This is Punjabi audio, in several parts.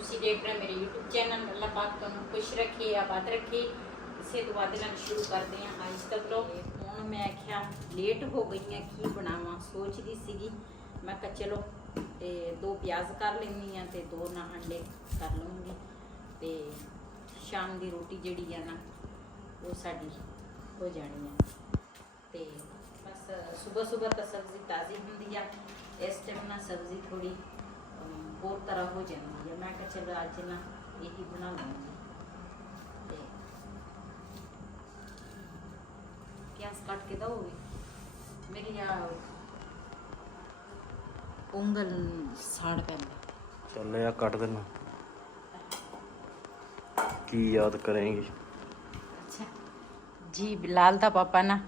ਤੁਸੀਂ ਦੇਖ ਰਹੇ ਮੇਰੇ YouTube ਚੈਨਲ। ਅੱਲਾਹ ਪਾਕ ਤੁਹਾਨੂੰ ਖੁਸ਼ ਰੱਖੇ, ਆਬਾਦ ਰੱਖੇ। ਇਸੇ ਦੁਆ ਦੇ ਨਾਲ ਸ਼ੁਰੂ ਕਰਦੇ ਹਾਂ ਅੱਜ ਦਾ ਵਲੌਗ। ਹੁਣ ਮੈਂ ਆਖਿਆ ਲੇਟ ਹੋ ਗਈ ਹਾਂ, ਕੀ ਬਣਾਵਾਂ ਸੋਚਦੀ ਸੀਗੀ। ਮੈਂ ਕਿਹਾ ਚਲੋ ਤੇ 2 ਪਿਆਜ਼ ਕਰ ਲੈਂਦੀ ਹਾਂ ਤੇ 2 ਨਾ ਅੰਡੇ ਕਰ ਲਵਾਂਗੀ ਤੇ ਸ਼ਾਮ ਦੀ ਰੋਟੀ ਜਿਹੜੀ ਆ ਨਾ ਉਹ ਸਾਡੀ ਹੋ ਜਾਣੀ ਹੈ। ਤੇ ਬਸ ਸੁਬਹ ਤਾਂ ਸਬਜ਼ੀ ਤਾਜ਼ੀ ਹੁੰਦੀ ਆ, ਇਸ ਟਾਈਮ ਨਾ ਸਬਜ਼ੀ ਥੋੜੀ ਹੋਰ ਤਰ੍ਹਾਂ ਹੋ ਜਾਂਦੀ ਹੈ। ਮੈਂ ਕਿਹਾ ਚਲੋ ਅੱਜ ਨਾ ਇਹੀ ਬਣਾ ਲਵਾਂਗੀ ਤੇ ਪਿਆਜ਼ ਕੱਟ ਕੇ ਦਓਗੇ ਮੇਰੀ ਆ ਉਂਗਲ ਸਾੜ ਪੈਂਦਾ। ਚੱਲ ਯਾ ਕੱਟ ਦੇਣਾ, ਕੀ ਯਾਦ ਕरेंगे। ਅੱਛਾ ਜੀ, ਬਿਲਾਲ ਦਾ ਪਾਪਾ ਨਾ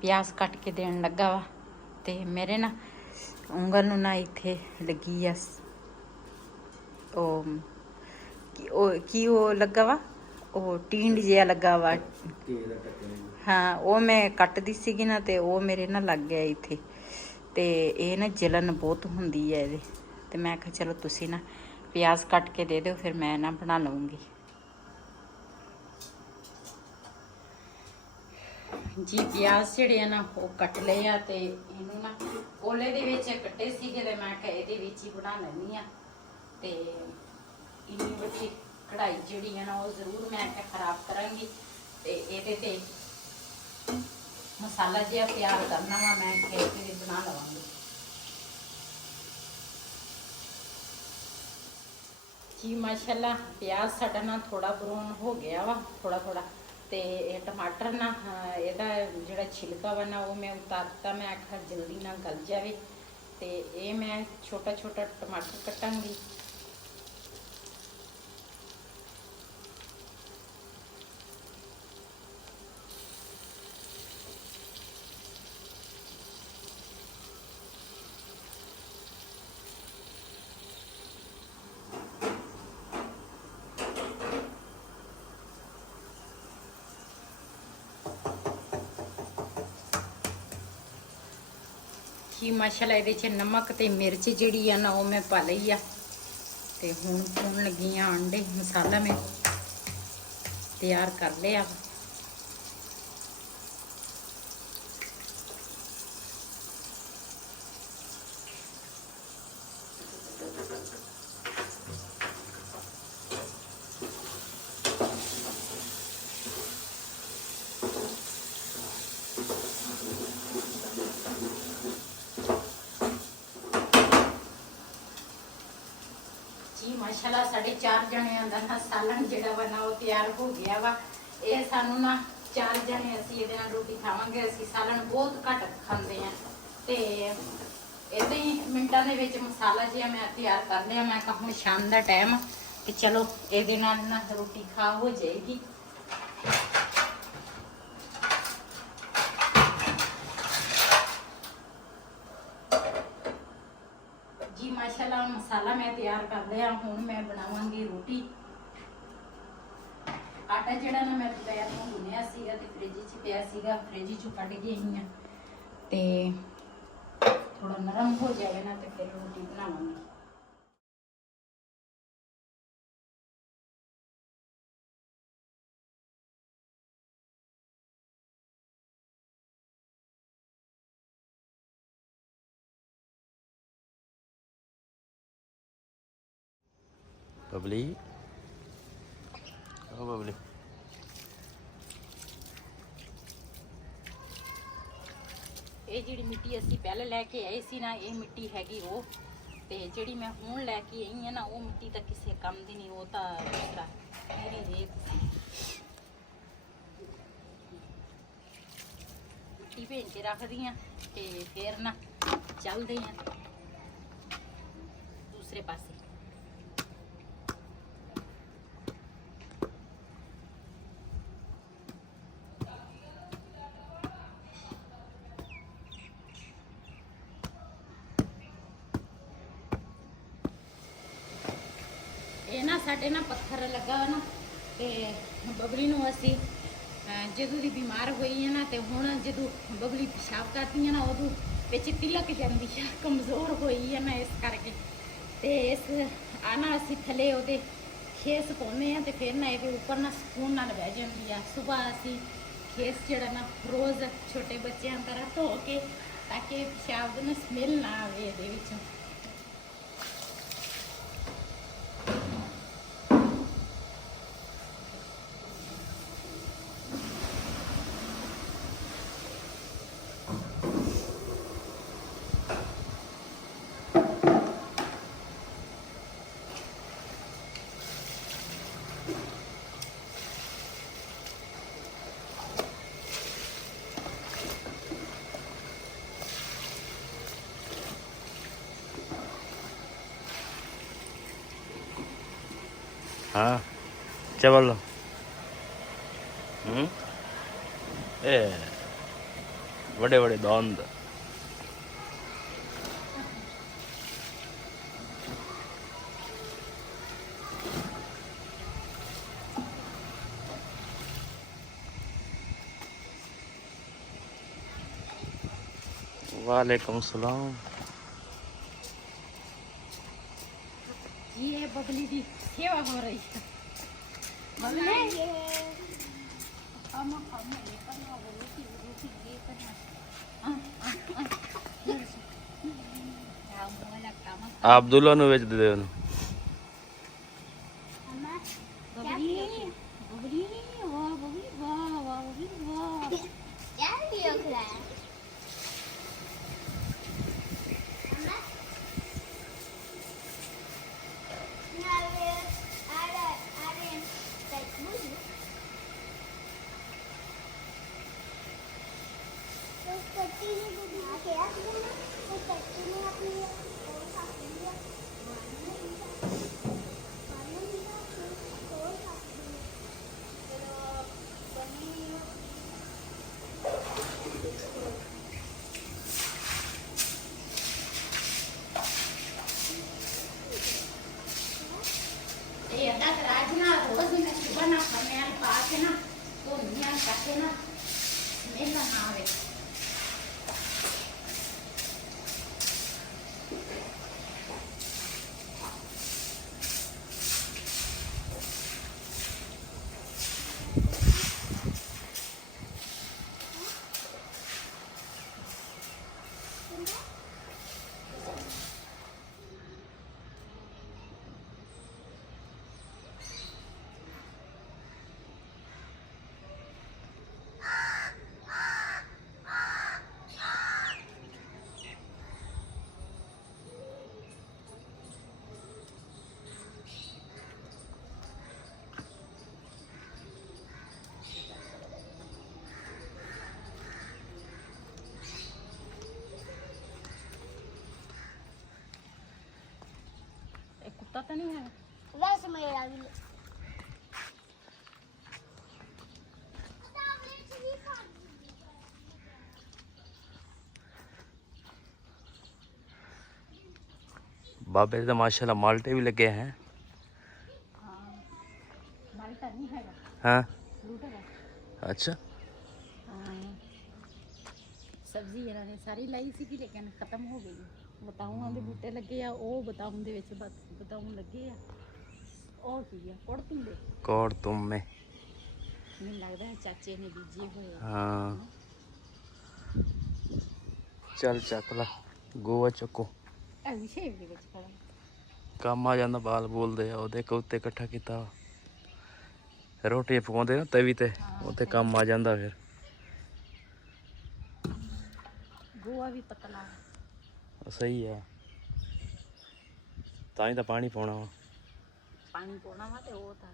ਪਿਆਜ਼ ਕੱਟ ਕੇ ਦੇਣ ਲੱਗਾ ਵਾ ਤੇ ਮੇਰੇ ਨਾ ਉਂਗਲ ਨੂੰ ਨਾ ਇੱਥੇ ਲੱਗੀ ਆ ਉਹ ਲੱਗਾ ਵਾ, ਉਹ ਟੀਂਡ ਜਿਹਾ ਲੱਗਾ ਵਾ। ਹਾਂ, ਉਹ ਮੈਂ ਕੱਟਦੀ ਸੀਗੀ ਨਾ ਤੇ ਉਹ ਮੇਰੇ ਨਾਲ ਲੱਗ ਗਿਆ ਇੱਥੇ ਤੇ ਇਹ ਨਾ ਜਲਨ ਬਹੁਤ ਹੁੰਦੀ ਹੈ ਇਹਦੇ। ਤੇ ਮੈਂ ਕਿਹਾ ਚਲੋ ਤੁਸੀਂ ਨਾ ਪਿਆਜ਼ ਕੱਟ ਕੇ ਦੇ ਦਿਓ, ਫਿਰ ਮੈਂ ਨਾ ਬਣਾ ਲਵਾਂਗੀ ਜੀ। ਪਿਆਜ਼ ਜਿਹੜੇ ਆ ਨਾ ਉਹ ਕੱਟ ਲਏ ਆ ਤੇ ਇਹਨੂੰ ਨਾ ਕੋਲੇ ਦੇ ਵਿੱਚ ਕੱਟੇ ਸੀਗੇ ਤੇ ਮੈਂ ਕਿਹਾ ਇਹਦੇ ਵਿੱਚ ਹੀ ਬਣਾ ਲੈਂਦੀ ਆ। ਤੇ ਇੰਨੀ ਵੱਡੀ ਕੜਾਈ ਜਿਹੜੀ ਆ ਨਾ ਉਹ ਜ਼ਰੂਰ ਮੈਂ ਕਿਹਾ ਖਰਾਬ ਕਰਾਂਗੀ ਤੇ ਇਹਦੇ ਤੇ ਮਸਾਲਾ ਜਿਹਾ ਤਿਆਰ ਕਰਨਾ ਵਾ, ਮੈਂ ਕਿਹਾ ਇਹਦੇ ਬਣਾ ਲਵਾਂਗੀ ਜੀ। ਮਾਸ਼ਾਅੱਲਾ ਪਿਆਜ਼ ਸਾਡਾ ਨਾ ਥੋੜਾ ਬਰਾਊਨ ਹੋ ਗਿਆ ਵਾ, ਥੋੜਾ ਤੇ ਇਹ ਟਮਾਟਰ ਨਾ ਇਹਦਾ ਜਿਹੜਾ ਛਿਲਕਾ ਵਾ ਨਾ ਉਹ ਮੈਂ ਉਤਾਰਤਾ। ਮੈਂ ਆਖਿਆ ਜਲਦੀ ਨਾਲ ਗਲ ਜਾਵੇ ਤੇ ਇਹ ਮੈਂ ਛੋਟਾ ਟਮਾਟਰ ਕੱਟਾਂਗੀ। ਜੀ ਮਾਸ਼ਾਅੱਲਾ ਇਹਦੇ 'ਚ ਨਮਕ ਤੇ ਮਿਰਚ ਜਿਹੜੀ ਆ ਨਾ ਉਹ ਮੈਂ ਪਾ ਲਈ ਆ ਤੇ ਹੁਣ ਪਾਉਣ ਲੱਗੀ ਆ ਅੰਡੇ। ਮਸਾਲਾ ਮੈਂ ਤਿਆਰ ਕਰ ਲਿਆ। ਮਾਸ਼ਾਅੱਲਾ ਸਾਡੇ 4 ਜਣਿਆਂ ਦਾ ਨਾ ਸਾਲਨ ਜਿਹੜਾ ਵਾ ਨਾ ਉਹ ਤਿਆਰ ਹੋ ਗਿਆ ਵਾ। ਇਹ ਸਾਨੂੰ ਨਾ 4 ਜਣੇ ਅਸੀਂ ਇਹਦੇ ਨਾਲ ਰੋਟੀ ਖਾਵਾਂਗੇ। ਅਸੀਂ ਸਾਲਨ ਬਹੁਤ ਘੱਟ ਖਾਂਦੇ ਆ ਤੇ ਇਦਾਂ ਹੀ ਮਿੰਟਾਂ ਦੇ ਵਿੱਚ ਮਸਾਲਾ ਜਿਹਾ ਮੈਂ ਤਿਆਰ ਕਰ ਲਿਆ। ਮੈਂ ਕਿਹਾ ਹੁਣ ਸ਼ਾਮ ਦਾ ਟਾਈਮ ਤੇ ਚਲੋ ਇਹਦੇ ਨਾਲ ਨਾ ਰੋਟੀ ਖਾ ਹੋ ਜਾਏਗੀ। ਜੀ ਮਾਸ਼ਾਅੱਲਾ ਮਸਾਲਾ ਮੈਂ ਤਿਆਰ ਕਰ ਲਿਆ। ਹੁਣ ਮੈਂ ਬਣਾਵਾਂਗੀ ਰੋਟੀ। ਆਟਾ ਜਿਹੜਾ ਨਾ ਮੈਂ ਦੁਪਹਿਰ ਨੂੰ ਗੁੰਨਿਆ ਸੀਗਾ ਤੇ ਫ੍ਰਿਜ 'ਚ ਪਿਆ ਸੀਗਾ, ਫ੍ਰਿਜ 'ਚੋਂ ਕੱਢ ਕੇ ਆਈ ਹਾਂ ਤੇ ਥੋੜਾ ਨਰਮ ਹੋ ਜਾਵੇ ਨਾ ਤੇ ਫਿਰ ਰੋਟੀ ਬਣਾਵਾਂਗੀ। बबली, ओ बबली, ਇਹ ਜਿਹੜੀ ਮਿੱਟੀ ਅਸੀਂ ਪਹਿਲੇ ਲੈ ਕੇ ਆਏ ਸੀ ਨਾ, ਇਹ ਮਿੱਟੀ ਹੈਗੀ ਉਹ, ਤੇ ਜਿਹੜੀ ਮੈਂ ਹੁਣ ਲੈ ਕੇ ਆਈ ਆ ਨਾ ਉਹ ਮਿੱਟੀ ਤਾਂ ਕਿਸੇ ਕੰਮ ਦੀ ਨਹੀਂ। ਉਹ ਤਾਂ ਦੂਸਰਾ ਪੂਰੀ ਰੇਤ ਸੀ। ਮਿੱਟੀ ਭੇਜ ਕੇ ਰੱਖਦੀ ਆ ਤੇ ਫਿਰ ਨਾ ਚੱਲਦੇ ਆ ਦੂਸਰੇ ਪਾਸੇ। ਇਹ ਨਾ ਸਾਡੇ ਨਾ ਪੱਥਰ ਲੱਗਾ ਵਾ ਨਾ ਤੇ ਬਬਲੀ ਨੂੰ ਅਸੀਂ ਜਦੋਂ ਦੀ ਬਿਮਾਰ ਹੋਈ ਹੈ ਨਾ ਤੇ ਹੁਣ ਜਦੋਂ ਬਬਲੀ ਪਿਸ਼ਾਬ ਕਰਦੀ ਹੈ ਨਾ ਉਦੋਂ ਵਿੱਚ ਤਿਲਕ ਜਾਂਦੀ ਹੈ, ਕਮਜ਼ੋਰ ਹੋਈ ਹੈ ਨਾ, ਇਸ ਕਰਕੇ ਤੇ ਇਸ ਆ ਨਾ ਅਸੀਂ ਥੱਲੇ ਉਹਦੇ ਖੇਸ ਪਾਉਂਦੇ ਆ ਤੇ ਫਿਰ ਨਾ ਇਹਦੇ ਉੱਪਰ ਨਾ ਸਕੂਨ ਨਾਲ ਬਹਿ ਜਾਂਦੀ ਆ। ਸਵੇਰ ਅਸੀਂ ਖੇਸ ਜਿਹੜਾ ਨਾ ਰੋਜ਼ ਛੋਟੇ ਬੱਚਿਆਂ ਤਰ੍ਹਾਂ ਧੋ ਕੇ ਤਾਂ ਕਿ ਪਿਸ਼ਾਬ ਦੀ ਸਮੈਲ ਨਾ ਆਵੇ ਇਹਦੇ ਵਿੱਚੋਂ। हाँ चल ए बड़े बड़े दौंद वालेकुम सलाम। ये बबली की सेवा हो रही है। अब्दुल्ला नु बेच दे ओनु। कुत्ता तो नहीं है वैसे मेरा भी बाबे तो माशाल्लाह माल्टे भी लगे हैं। माल्टा नहीं है हाँ फ्रूट है। अच्छा सब्जी ਇਹਨਾਂ ਨੇ ਸਾਰੀ ਲਾਈ ਸੀ ਕਿ ਲੇਕਿਨ ਖਤਮ ਹੋ ਗਈ। ਬਤਾਊਆਂ ਦੇ ਬੂਟੇ ਲੱਗੇ ਆ, ਉਹ ਬਤਾਊਂ ਦੇ ਵਿੱਚ ਬਤਾਊਂ ਲੱਗੇ ਆ। ਉਹ ਕੀ ਆ ਕੁੜਤੁੰ ਦੇ कौड़ तुम में ਮੈਨੂੰ ਲੱਗਦਾ ਹੈ ਚਾਚੇ ਨੇ ਬੀਜੇ ਹੋਏ ਆ। हाँ चल चक ला गोवा चुको ਇਹ ਵੀ ਸ਼ੇਪ ਦੇ ਵਿੱਚ ਖੜਾ ਕੰਮ ਆ ਜਾਂਦਾ। ਬਾਲ ਬੋਲਦੇ ਆ ਉਹਦੇ ਉੱਤੇ ਇਕੱਠਾ ਕੀਤਾ ਵਾ। ਰੋਟੀ ਪਕਾਉਂਦੇ ਨਾ ਤਵੀ ਤੇ ਉੱਤੇ ਕੰਮ ਆ ਜਾਂਦਾ ਫਿਰ। ਗੋਆ ਵੀ ਪਤਲਾ ਸਹੀ ਆ ਤਾਂ ਹੀ ਤਾਂ ਪਾਣੀ ਪਾਉਣਾ ਵਾ। ਪਾਣੀ ਪਾਉਣਾ ਵਾ ਤੇ ਉਹ ਤਾਂ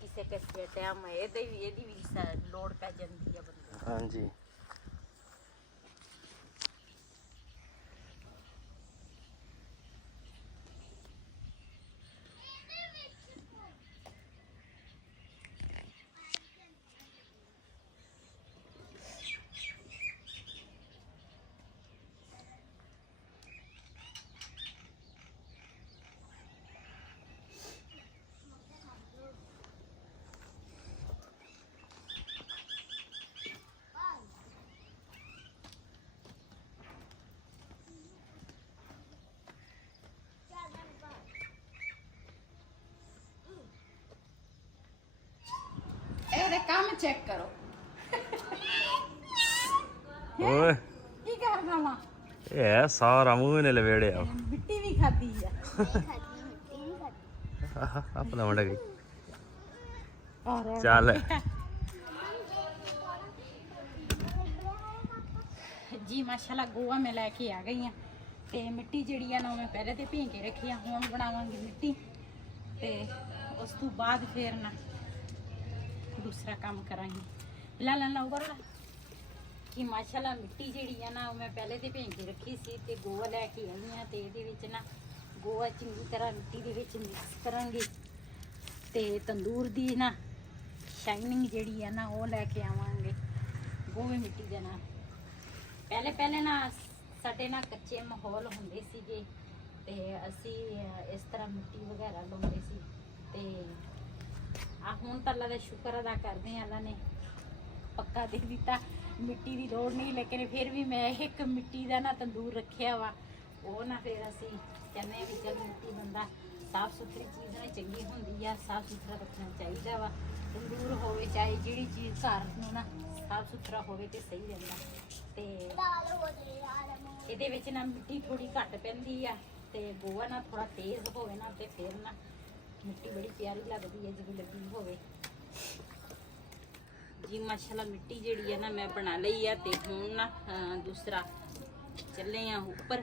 ਕਿਸੇ ਕਿਸੇ ਟਾਈਮ ਇਹਦੀ ਵੀ ਲੋੜ ਪੈ ਜਾਂਦੀ ਆ ਬੰਦੇ ਨੂੰ। ਹਾਂਜੀ ਚੈੱਕ ਕਰੋ ਓਏ ਕੀ ਕਰਨਾ ਵਾ ਇਹ ਸਾਰਾ ਮੂੰਹ ਨੇ ਲਵੇੜਿਆ ਮਿੱਟੀ ਵੀ ਖਾਦੀ ਆ ਆਪਣਾ ਮੁੰਡਾ ਗਈ ਔਰ ਚੱਲ ਜੀ ਮਾਸ਼ਾਅੱਲਾ ਗੋਆ ਮੈਂ ਲੈ ਕੇ ਆ ਗਈ ਆ ਤੇ ਮਿੱਟੀ ਜਿਹੜੀ ਆ ਨਾ ਮੈਂ ਪਹਿਲੇ ਤੇ ਭੀਂ ਕੇ ਰੱਖੀ ਆ ਹੁਣ ਬਣਾਵਾਂਗੀ ਮਿੱਟੀ ਤੇ ਉਸ ਤੋਂ ਬਾਅਦ ਫਿਰ ਨਾ ਦੂਸਰਾ ਕੰਮ ਕਰਾਂਗੀ ਫਿਲਹਾਲ ਨਾ ਉਬਰ ਕਿ ਮਾਸ਼ਾਅੱਲਾ ਮਿੱਟੀ ਜਿਹੜੀ ਆ ਨਾ ਉਹ ਮੈਂ ਪਹਿਲੇ ਤੇ ਭੀਂ ਕੇ ਰੱਖੀ ਸੀ ਤੇ ਗੋਆ ਲੈ ਕੇ ਆਈ ਆ ਤੇ ਇਹਦੇ ਵਿੱਚ ਨਾ ਗੋਆ ਚੰਗੀ ਤਰ੍ਹਾਂ ਮਿੱਟੀ ਦੇ ਵਿੱਚ ਮਿਕਸ ਕਰਾਂਗੇ ਤੇ ਤੰਦੂਰ ਦੀ ਨਾ ਸ਼ਾਈਨਿੰਗ ਜਿਹੜੀ ਆ ਨਾ ਉਹ ਲੈ ਕੇ ਆਵਾਂਗੇ ਗੋਵੇ ਮਿੱਟੀ ਦੇ ਨਾਲ ਪਹਿਲੇ ਨਾ ਸਾਡੇ ਨਾਲ ਕੱਚੇ ਮਾਹੌਲ ਹੁੰਦੇ ਸੀਗੇ ਤੇ ਅਸੀਂ ਇਸ ਤਰ੍ਹਾਂ ਮਿੱਟੀ ਵਗੈਰਾ ਲਾਉਂਦੇ ਸੀ ਤੇ ਆ ਹੁਣ ਤਾਂ ਅੱਲਾ ਦਾ ਸ਼ੁਕਰ ਅਦਾ ਕਰਦੇ ਆ ਅੱਲਾ ਨੇ ਪੱਕਾ ਦੇ ਦਿੱਤਾ ਮਿੱਟੀ ਦੀ ਲੋੜ ਨਹੀਂ ਲੇਕਿਨ ਫਿਰ ਵੀ ਮੈਂ ਇੱਕ ਮਿੱਟੀ ਦਾ ਨਾ ਤੰਦੂਰ ਰੱਖਿਆ ਵਾ ਉਹ ਨਾ ਫਿਰ ਅਸੀਂ ਕਹਿੰਦੇ ਵੀ ਚੱਲ ਮਿੱਟੀ ਬੰਦਾ ਸਾਫ ਸੁਥਰੀ ਚੀਜ਼ ਨਾਲ ਚੰਗੀ ਹੁੰਦੀ ਆ ਸਾਫ ਸੁਥਰਾ ਰੱਖਣਾ ਚਾਹੀਦਾ ਵਾ ਤੰਦੂਰ ਹੋਵੇ ਚਾਹੇ ਜਿਹੜੀ ਚੀਜ਼ ਘਰ ਨੂੰ ਨਾ ਸਾਫ ਸੁਥਰਾ ਹੋਵੇ ਤੇ ਸਹੀ ਰਹਿੰਦਾ ਤੇ ਇਹਦੇ ਵਿੱਚ ਨਾ ਮਿੱਟੀ ਥੋੜੀ ਘੱਟ ਪੈਂਦੀ ਆ ਤੇ ਗੋਆ ਨਾ ਥੋੜਾ ਤੇਜ਼ ਹੋਵੇ ਨਾ ਤੇ ਫਿਰ ਨਾ ਮਿੱਟੀ ਬੜੀ ਪਿਆਰੀ ਲੱਗਦੀ ਹੈ ਜਦੋਂ ਲੱਗੀ ਹੋਵੇ ਜੀ ਮਾਸ਼ਾਅੱਲਾ ਮਿੱਟੀ ਜਿਹੜੀ ਹੈ ਨਾ ਮੈਂ ਬਣਾ ਲਈ ਆ ਤੇ ਹੁਣ ਨਾ ਦੂਸਰਾ ਚੱਲੇ ਆ ਉੱਪਰ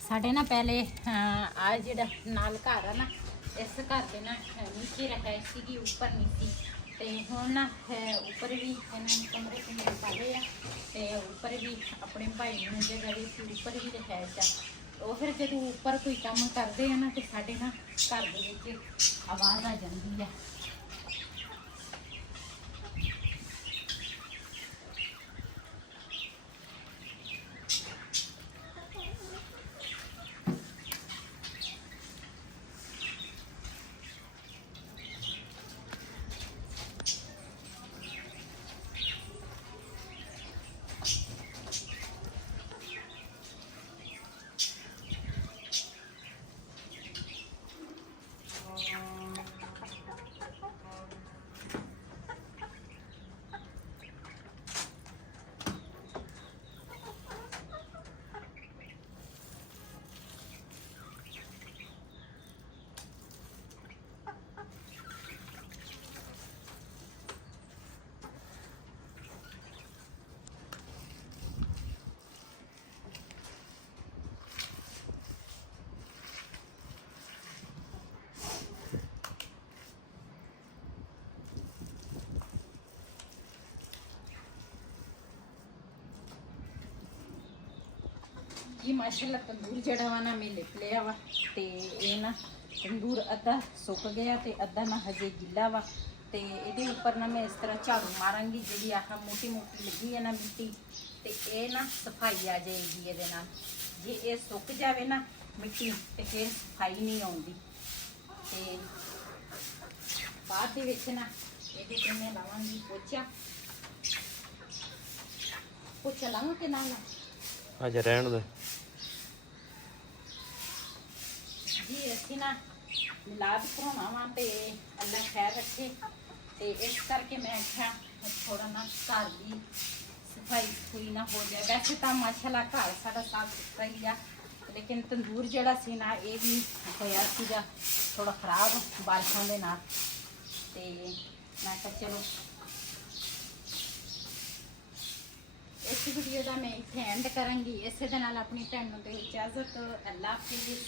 ਸਾਡੇ ਨਾ ਪਹਿਲੇ ਆ ਜਿਹੜਾ ਨਾਲ ਘਰ ਆ ਨਾ ਇਸ ਘਰ ਦੇ ਨਾ ਨੀਚੇ ਰਹਿ ਸੀਗੀ ਉੱਪਰ ਨਹੀਂ ਸੀ ਤੇ ਹੁਣ ਨਾ ਉੱਪਰ ਵੀ ਇਹਨਾਂ ਨੇ ਕਮਰੇ ਕੁਮਰੇ ਪਾਏ ਆ ਤੇ ਉੱਪਰ ਵੀ ਆਪਣੇ ਭਾਈ ਨੂੰ ਜਗ੍ਹਾ ਦੇ ਸੀ ਉੱਪਰ ਵੀ ਰਹਿ ਜਾ ਉਹ ਫਿਰ ਜਦੋਂ ਉੱਪਰ ਕੋਈ ਕੰਮ ਕਰਦੇ ਆ ਨਾ ਤੇ ਸਾਡੇ ਨਾ ਘਰ ਦੇ ਵਿੱਚ ਆਵਾਜ਼ ਆ ਜਾਂਦੀ ਆ ਜੀ ਮਾਸ਼ਾਅੱਲਾ ਤੰਦੂਰ ਜਿਹੜਾ ਵਾ ਨਾ ਮੈਂ ਲਿਪ ਲਿਆ ਵਾ ਤੇ ਇਹ ਨਾ ਤੰਦੂਰ ਅੱਧਾ ਸੁੱਕ ਗਿਆ ਤੇ ਅੱਧਾ ਨਾ ਹਜੇ ਗਿੱਲਾ ਵਾ ਤੇ ਇਹਦੇ ਉੱਪਰ ਨਾ ਮੈਂ ਇਸ ਤਰ੍ਹਾਂ ਝਾੜੂ ਮਾਰਾਂਗੀ ਜਿਹੜੀ ਆਹ ਮੋਟੀ ਮੋਟੀ ਲੱਗੀ ਹੈ ਨਾ ਮਿੱਟੀ ਤੇ ਇਹ ਨਾ ਸਫਾਈ ਆ ਜਾਏਗੀ ਇਹਦੇ ਨਾਲ ਜੇ ਇਹ ਸੁੱਕ ਜਾਵੇ ਨਾ ਮਿੱਟੀ ਤੇ ਫਿਰ ਸਫਾਈ ਨਹੀਂ ਆਉਂਦੀ ਤੇ ਬਾਅਦ ਦੇ ਵਿੱਚ ਨਾ ਇਹਦੇ ਤੇ ਮੈਂ ਲਾਵਾਂਗੀ ਪੋਚਾ ਲਾਵਾਂ ਕਿ ਨਾ ਅੱਜ ਰਹਿਣ ਦੇ ਜੀ ਅਸੀਂ ਨਾ ਮਿਲਾਦ ਕਰਾਉਣਾ ਵਾ ਤੇ ਅੱਲਾ ਖੈਰ ਰੱਖੇ ਤੇ ਇਸ ਕਰਕੇ ਮੈਂ ਆਖਿਆ ਥੋੜਾ ਨਾ ਘਰ ਦੀ ਸਫਾਈ ਨਾ ਹੋ ਜਾਏ ਵੈਸੇ ਤਾਂ ਮਾਸ਼ਾਅੱਲਾ ਘਰ ਸਾਡਾ ਸਾਫ ਸੁਥਰਾ ਹੀ ਆ ਲੇਕਿਨ ਤੰਦੂਰ ਜਿਹੜਾ ਸੀ ਨਾ ਇਹ ਵੀ ਹੋਇਆ ਸੀਗਾ ਥੋੜਾ ਖਰਾਬ ਬਾਰਿਸ਼ਾਂ ਦੇ ਨਾਲ ਤੇ ਮੈਂ ਕਿਹਾ ਚਲੋ ਇਸ ਵੀਡੀਓ ਦਾ ਮੈਂ ਇੱਥੇ ਐਂਡ ਕਰਾਂਗੀ ਇਸੇ ਦੇ ਨਾਲ ਆਪਣੀ ਭੈਣ ਨੂੰ ਦੇ ਇਜਾਜ਼ਤ ਅੱਲਾ ਹਾਫਿਜ਼।